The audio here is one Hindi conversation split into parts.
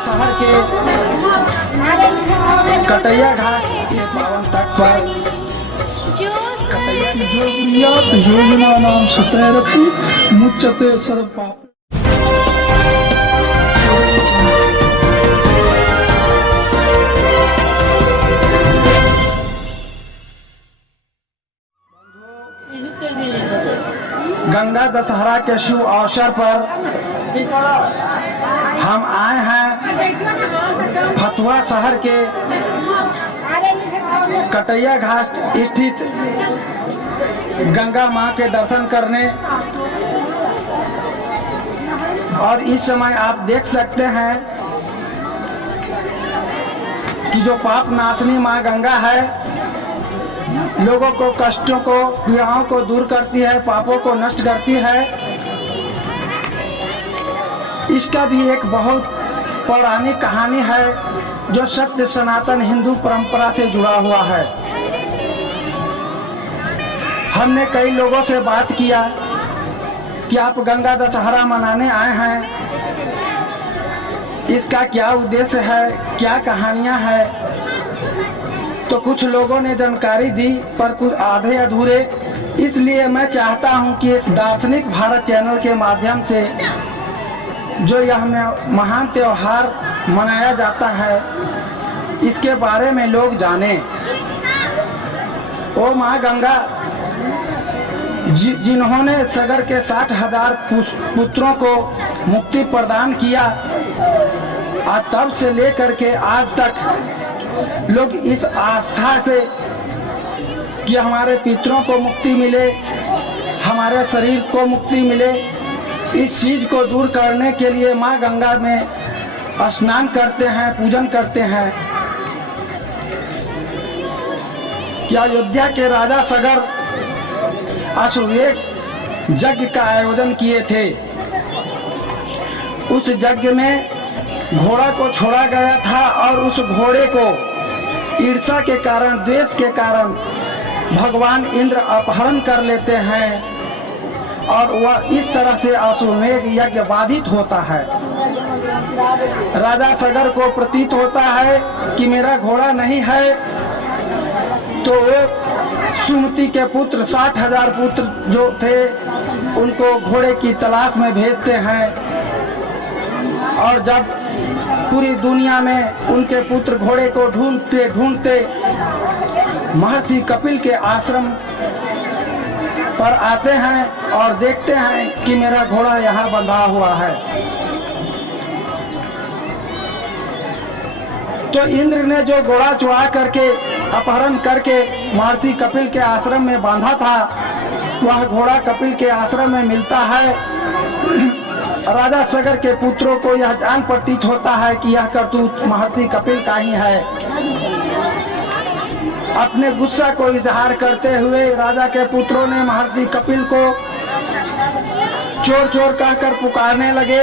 शहर के कटैया घाट के पावन तट पर योजना नाम सतैरति मुच्यते सर्वपाप। गंगा दशहरा के शुभ अवसर पर हम आए हैं फतुहा शहर के कटैया घाट स्थित गंगा मां के दर्शन करने। और इस समय आप देख सकते हैं कि जो पाप नाशनी मां गंगा है, लोगों को कष्टों को पीड़ाओं को दूर करती है, पापों को नष्ट करती है। इसका भी एक बहुत पौराणिक कहानी है जो सत्य सनातन हिंदू परंपरा से जुड़ा हुआ है। हमने कई लोगों से बात किया कि आप गंगा दशहरा मनाने आए हैं, इसका क्या उद्देश्य है, क्या कहानियां हैं। तो कुछ लोगों ने जानकारी दी पर कुछ आधे अधूरे। इसलिए मैं चाहता हूं कि इस दार्शनिक भारत चैनल के माध्यम से जो यह महान त्योहार मनाया जाता है, इसके बारे में लोग जाने। ओ माँ गंगा जिन्होंने सगर के 60,000 पुत्रों को मुक्ति प्रदान किया, और तब से लेकर के आज तक लोग इस आस्था से कि हमारे पितरों को मुक्ति मिले, हमारे शरीर को मुक्ति मिले, इस चीज को दूर करने के लिए माँ गंगा में स्नान करते हैं, पूजन करते हैं। कि अयोध्या के राजा सगर अश्वमेध यज्ञ का आयोजन किए थे। उस यज्ञ में घोड़ा को छोड़ा गया था और उस घोड़े को ईर्ष्या के कारण, द्वेष के कारण भगवान इंद्र अपहरण कर लेते हैं और वह इस तरह से अश्वमेध यज्ञ बाधित होता है। राजा सगर को प्रतीत होता है कि मेरा घोड़ा नहीं है, तो वो सुमति के पुत्र 60,000 पुत्र जो थे उनको घोड़े की तलाश में भेजते हैं। और जब पूरी दुनिया में उनके पुत्र घोड़े को ढूंढते ढूंढते महर्षि कपिल के आश्रम पर आते हैं और देखते हैं कि मेरा घोड़ा यहाँ बंधा हुआ है। तो इंद्र ने जो घोड़ा चुरा करके अपहरण करके महर्षि कपिल के आश्रम में बांधा था, वह घोड़ा कपिल के आश्रम में मिलता है। राजा सगर के पुत्रों को यह जान प्रतीत होता है कि यह करतूत महर्षि कपिल का ही है। अपने गुस्सा को इजहार करते हुए राजा के पुत्रों ने महर्षि कपिल को चोर चोर कहकर पुकारने लगे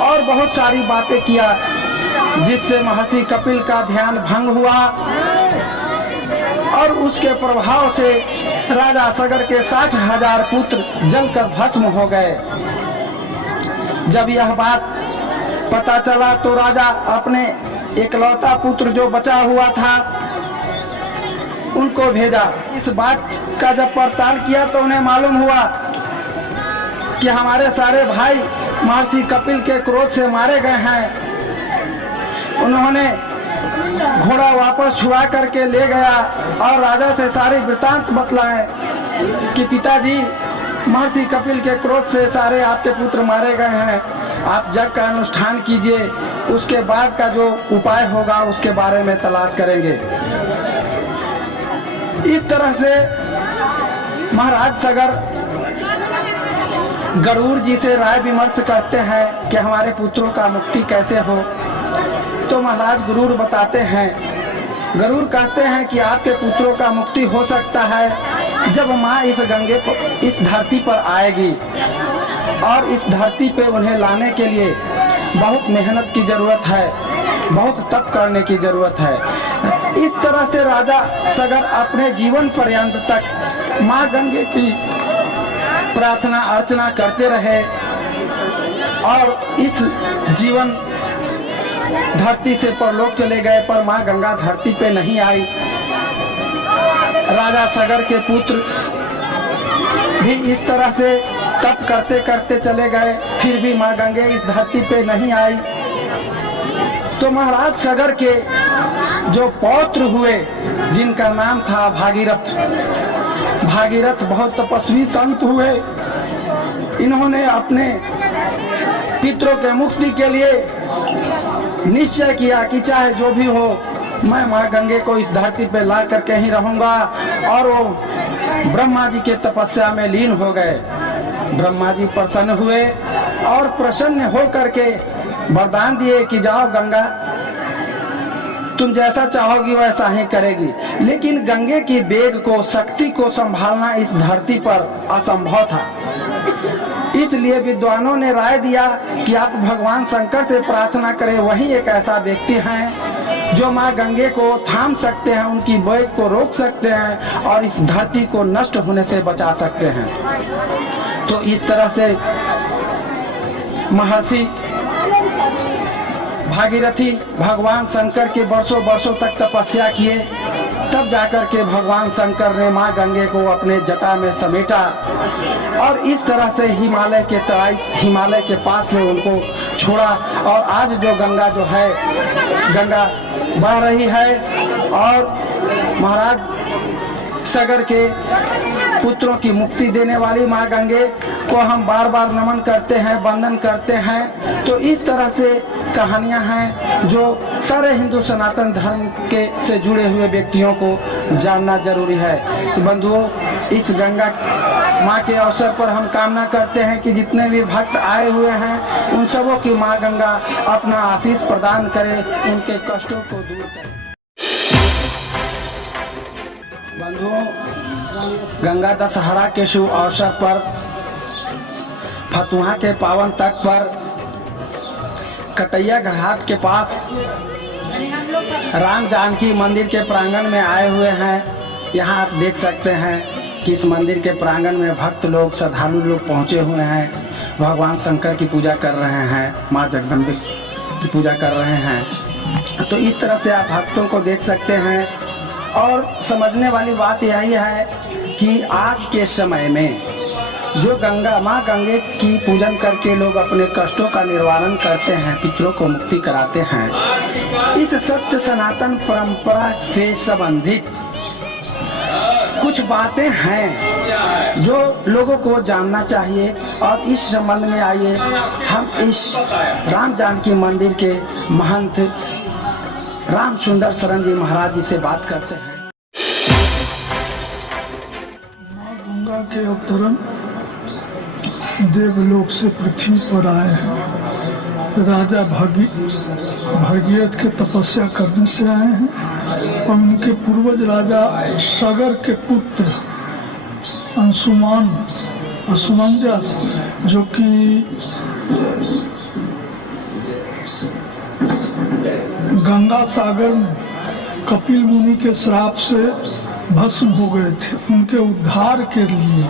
और बहुत सारी बातें किया, जिससे महर्षि कपिल का ध्यान भंग हुआ और उसके प्रभाव से राजा सगर के 60,000 पुत्र जलकर भस्म हो गए। जब यह बात पता चला तो राजा अपने एकलौता पुत्र जो बचा हुआ था उनको भेजा। इस बात का जब पड़ताल किया तो उन्हें मालूम हुआ कि हमारे सारे भाई महर्षि कपिल के क्रोध से मारे गए हैं। उन्होंने घोड़ा वापस छुड़ा करके ले गया और राजा से सारी वृतांत बतलाए कि पिताजी, महर्षि कपिल के क्रोध से सारे आपके पुत्र मारे गए हैं, आप यज्ञ का अनुष्ठान कीजिए, उसके बाद का जो उपाय होगा उसके बारे में तलाश करेंगे। इस तरह से महाराज सगर गरुड़ जी से राय विमर्श करते हैं कि हमारे पुत्रों का मुक्ति कैसे हो। तो महाराज गरुड़ बताते हैं, गरुड़ कहते हैं कि आपके पुत्रों का मुक्ति हो सकता है जब माँ इस गंगे पर, इस धरती पर आएगी और इस धरती पे उन्हें लाने के लिए बहुत मेहनत की जरूरत है, बहुत तप करने की जरूरत है। इस तरह से राजा सगर अपने जीवन पर्यंत तक माँ गंगे की प्रार्थना अर्चना करते रहे और इस जीवन धरती से परलोक चले गए, पर माँ गंगा धरती पे नहीं आई। राजा सगर के पुत्र भी इस तरह से तप करते करते चले गए, फिर भी माँ गंगे इस धरती पे नहीं आई। तो महाराज सगर के जो पौत्र हुए जिनका नाम था भागीरथ, भागीरथ बहुत तपस्वी संत हुए। इन्होंने अपने पितरों के मुक्ति के लिए निश्चय किया कि चाहे जो भी हो मैं माँ गंगे को इस धरती पे ला करके ही रहूंगा, और वो ब्रह्मा जी के तपस्या में लीन हो गए। ब्रह्मा जी प्रसन्न हुए और प्रसन्न हो करके वरदान दिए कि जाओ गंगा, तुम जैसा चाहोगी वैसा ही करेगी। लेकिन गंगे की वेग को, शक्ति को संभालना इस धरती पर असंभव था। इसलिए विद्वानों ने राय दिया कि आप भगवान शंकर से प्रार्थना करें, वही एक ऐसा व्यक्ति है जो माँ गंगे को थाम सकते हैं, उनकी वेग को रोक सकते हैं और इस धरती को नष्ट होने से बचा सकते हैं। तो इस तरह से महर्षि भागीरथी भगवान शंकर के वर्षों वर्षों तक तपस्या किए, तब जाकर के भगवान शंकर ने माँ गंगे को अपने जटा में समेटा और इस तरह से हिमालय के तराई, हिमालय के पास से उनको छोड़ा। और आज जो गंगा जो है, गंगा बह रही है और महाराज सगर के पुत्रों की मुक्ति देने वाली माँ गंगे को हम बार बार नमन करते हैं, वंदन करते हैं। तो इस तरह से कहानियां हैं जो सारे हिंदू सनातन धर्म के से जुड़े हुए व्यक्तियों को जानना जरूरी है। तो बंधुओं, इस गंगा माँ के अवसर पर हम कामना करते हैं कि जितने भी भक्त आए हुए हैं उन सबों की माँ गंगा अपना आशीष प्रदान करे, उनके कष्टों को दूर करे। बंधुओं, गंगा दशहरा के शुभ अवसर पर फतुहा के पावन तट पर कटैया घाट के पास राम जानकी मंदिर के प्रांगण में आए हुए हैं। यहाँ आप देख सकते हैं कि इस मंदिर के प्रांगण में भक्त लोग, श्रद्धालु लोग पहुँचे हुए हैं, भगवान शंकर की पूजा कर रहे हैं, माँ जगदम्बे की पूजा कर रहे हैं। तो इस तरह से आप भक्तों को देख सकते हैं। और समझने वाली बात यही है कि आज के समय में जो गंगा माँ गंगे की पूजन करके लोग अपने कष्टों का निवारण करते हैं, पितरों को मुक्ति कराते हैं, इस सत्य सनातन परंपरा से संबंधित कुछ बातें हैं जो लोगों को जानना चाहिए। और इस संबंध में आइए हम इस राम जानकी मंदिर के महंत राम सुंदर शरण जी महाराज जी से बात करते हैं। माँ गंगा के अवतरण देवलोक से पृथ्वी पर आए हैं। राजा भागीरथ के तपस्या करने से आए हैं और उनके पूर्वज राजा सगर के पुत्र असुमंजस, जो कि गंगा सागर में कपिल मुनि के श्राप से भस्म हो गए थे, उनके उद्धार के लिए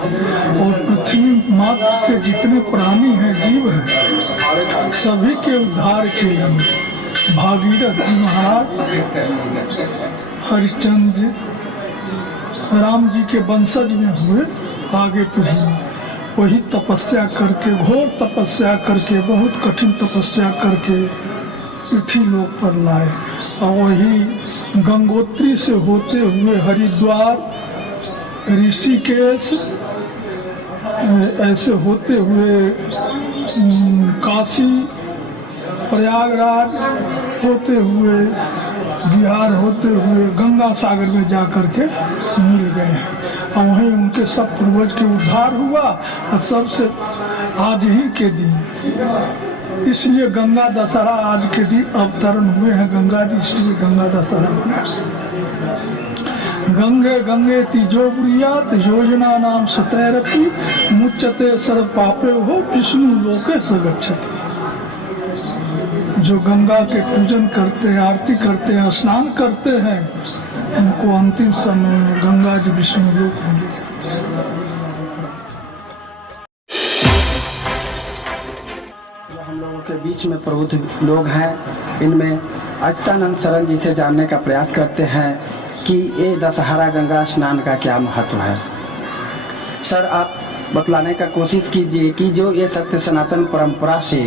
और पृथ्वी माता के जितने प्राणी हैं, जीव हैं, सभी के उद्धार के लिए भागीरथ जी महाराज हरिश्चंद्र जी राम जी के वंशज में हुए। आगे पीढ़ी में वही तपस्या करके, घोर तपस्या करके, बहुत कठिन तपस्या करके पृथ्वी लोक पर लाए। और वही गंगोत्री से होते हुए हरिद्वार, ऋषिकेश, ऐसे होते हुए काशी, प्रयागराज होते हुए, बिहार होते हुए गंगा सागर में जा कर के मिल गए हैं। और वहीं उनके सब पूर्वज के उद्धार हुआ और सबसे आज ही के दिन, इसलिए गंगा दशहरा आज के दिन अवतरण हुए हैं गंगा जी, इसलिए गंगा दशहरा बना। गंगे गंगे तिजो ब्रियात योजना नाम सतैरपि मुच्यते सर्व पापे हो विष्णु लोके स गच्छति। जो गंगा के पूजन करते हैं, आरती करते हैं, स्नान करते हैं, उनको अंतिम समय में गंगा जी विष्णु लोक में ले जाते हैं। जो हम लोगों के बीच में प्रबुद्ध लोग हैं, इनमें अच्युतानंद शरण जी से जानने का प्रयास करते हैं कि ये दशहरा गंगा स्नान का क्या महत्व है। सर, आप बतलाने का कोशिश कीजिए कि जो ये सत्य सनातन परंपरा से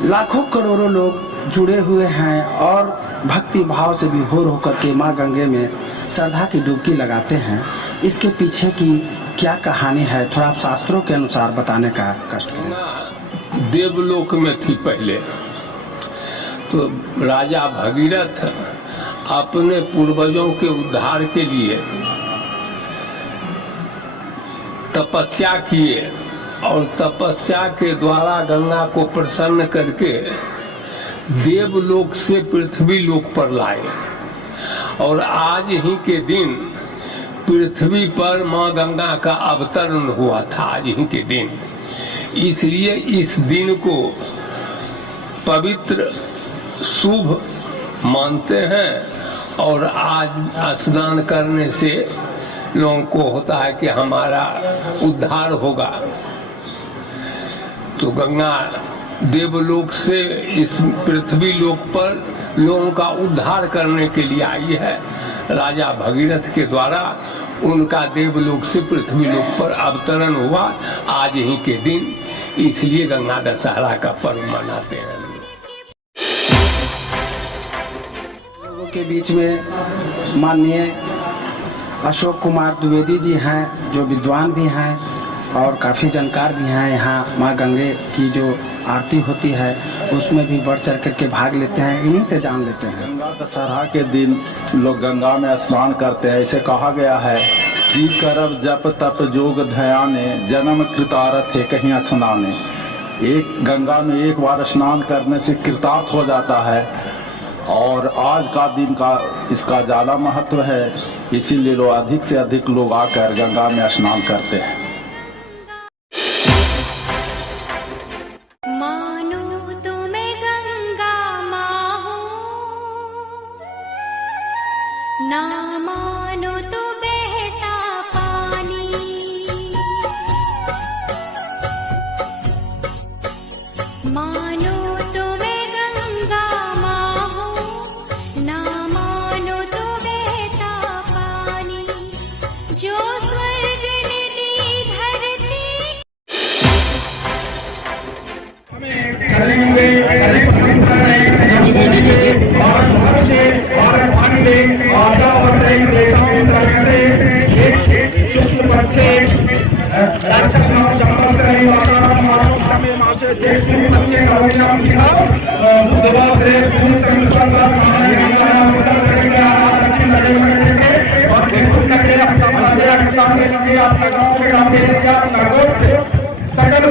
लाखों करोड़ों लोग जुड़े हुए हैं और भक्ति भाव से विभोर होकर के माँ गंगे में श्रद्धा की डुबकी लगाते हैं, इसके पीछे की क्या कहानी है, थोड़ा आप शास्त्रों के अनुसार बताने का कष्ट करें। देवलोक में थी पहले, तो राजा भगीरथ अपने पूर्वजों के उद्धार के लिए तपस्या किए और तपस्या के द्वारा गंगा को प्रसन्न करके देवलोक से पृथ्वी लोक पर लाए। और आज ही के दिन पृथ्वी पर माँ गंगा का अवतरण हुआ था, आज ही के दिन। इसलिए इस दिन को पवित्र शुभ मानते हैं और आज स्नान करने से लोगों को होता है कि हमारा उद्धार होगा। तो गंगा देवलोक से इस पृथ्वी लोक पर लोगों का उद्धार करने के लिए आई है। राजा भगीरथ के द्वारा उनका देवलोक से पृथ्वी लोक पर अवतरण हुआ आज ही के दिन, इसलिए गंगा दशहरा का पर्व मनाते हैं। लोगों के बीच में माननीय अशोक कुमार द्विवेदी जी हैं, जो विद्वान भी हैं और काफ़ी जानकार भी हैं। यहाँ माँ गंगे की जो आरती होती है उसमें भी बढ़ चढ़ करके भाग लेते हैं, इन्हीं से जान लेते हैं। गंगा दशहरा के दिन लोग गंगा में स्नान करते हैं। इसे कहा गया है जी करब जप तप जोग ध्याने, जन्म कृतार्थ है कहीं स्नाने। एक गंगा में एक बार स्नान करने से कृतार्थ हो जाता है और आज का दिन का इसका ज़्यादा महत्व है, इसीलिए लोग अधिक से अधिक लोग आकर गंगा में स्नान करते हैं। ना मानो तो बहता पानी, मानो तो मैं गंगा माँ हूँ, ना मानो तो बहता पानी, जो स्वर्ग ने दी धरती। सकल